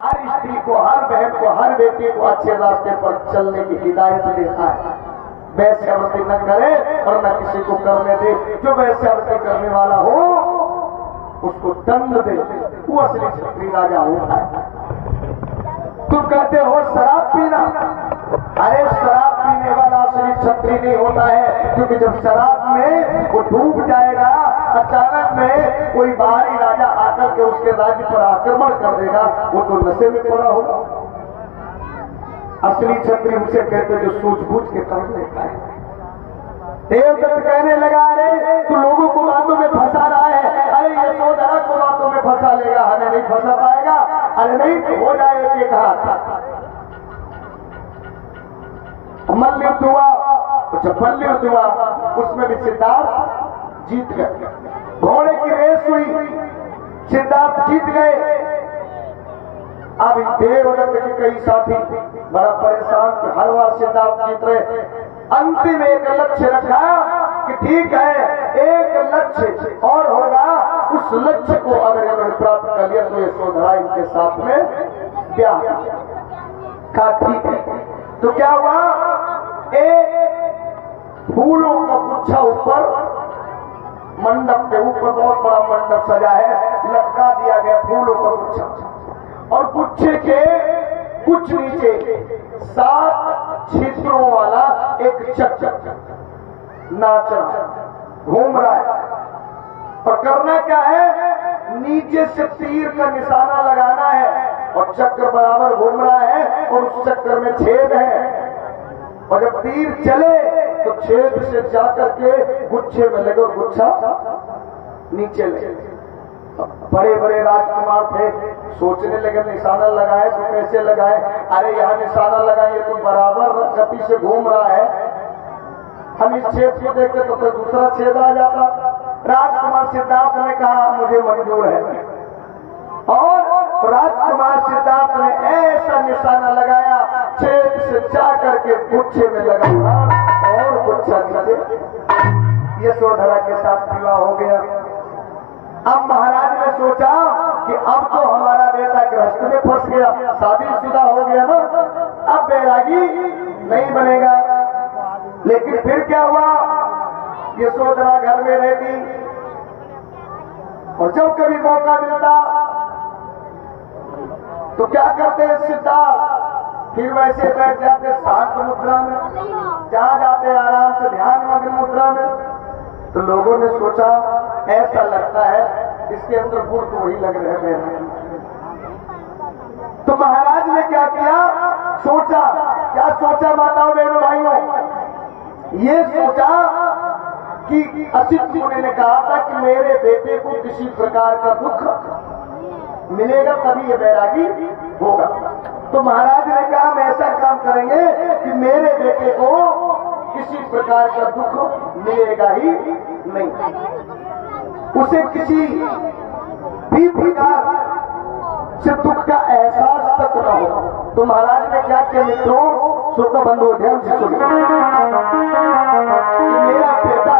हर स्त्री को, हर बहन को, हर बेटी को अच्छे रास्ते पर चलने की हिदायत देता है। वैश्यावृत्ति न करे और न किसी को करने दे। जो वैश्यावृत्ति करने वाला हो उसको दंड दे, वो असली क्षत्रिय राजा होता है। तुम कहते हो शराब पीना, अरे शराब पीने वाला असली क्षत्रिय नहीं होता है, क्योंकि जब शराब में वो डूब जाएगा, अचानक में कोई बाहरी राजा आकर के उसके राज्य पर आक्रमण कर देगा, वो तो नशे में पड़ा होगा। असली क्षत्रिय उसे कहते जो सूझबूझ के कर लेता है। देवदत्त कहने लगा, अरे तू लोगों को बातों में फंसा रहा है, अरे यशोधरा को बातों में फंसा लेगा, हमें नहीं फंसा पाएगा। अरे नहीं तो हो जाए एक हाथ। मल्लयुद्ध हुआ, जब मल्लयुद्ध हुआ उसमें भी सिद्धार्थ जीत गए। घोड़े की रेस हुई, सिद्धार्थ जीत गए। अब देवदत्त के कई साथी बड़ा परेशान कि हर बार सिद्धार्थ जीत रहे। अंतिम एक लक्ष्य रखा कि ठीक है, एक लक्ष्य और होगा, उस लक्ष्य को अगर प्राप्त कर लिया तो यशोधरा इनके साथ में ब्याह का। ठीक है, तो क्या हुआ, एक फूलों का गुच्छा ऊपर मंडप के ऊपर, बहुत बड़ा मंडप सजा है, लटका दिया गया फूलों का गुच्छा, और गुच्छे के कुछ नीचे 7 छिद्रों वाला एक चक्र नाच रहा, घूम रहा है। और करना क्या है, नीचे से तीर का निशाना लगाना है, और चक्र बराबर घूम रहा है और उस चक्र में छेद है, और जब तीर चले तो छेद से जाकर के गुच्छे में लगे और गुच्छा नीचे लगे। बड़े बड़े राजकुमार थे, सोचने लगे निशाना लगाए तो कैसे लगाए, अरे यहाँ निशाना लगाए तो बराबर गति से घूम रहा है, हम इस छेद को देखते तो फिर दूसरा छेद आ जाता। राजकुमार सिद्धार्थ ने कहा मुझे मंजूर है, और राजकुमार सिद्धार्थ ने ऐसा निशाना लगाया, छेद से जा करके गुच्छे में लगा और गुच्छा नीचे। यशोधरा के साथ विवाह हो गया। अब महाराज ने सोचा कि अब तो हमारा बेटा गृहस्थ में फंस गया, शादीशुदा हो गया ना, अब बैरागी नहीं बनेगा। लेकिन फिर क्या हुआ, यशोधरा घर में रहती और जब कभी मौका मिलता तो क्या करते सिद्धार्थ, फिर वैसे बैठ जाते शांत मुद्रा में, जहां जाते आराम से ध्यान मग्न मुद्रा में। तो लोगों ने सोचा ऐसा लगता है इसके अंदर गुण तो वही लग रहे हैं। तो महाराज ने क्या किया, सोचा, क्या सोचा माताओं बहनों भाइयों, ये सोचा कि असित मुनि ने कहा था कि मेरे बेटे को किसी प्रकार का दुख मिलेगा तभी ये बैरागी होगा। तो महाराज ने कहा हम ऐसा काम करेंगे कि मेरे बेटे को किसी प्रकार का दुख मिलेगा ही नहीं, उसे किसी भी प्रकार से दुख का एहसास तक न हो। तो महाराज ने क्या किया मित्रों, श्रोता बंधु ध्यान से सुनिए, मेरा बेटा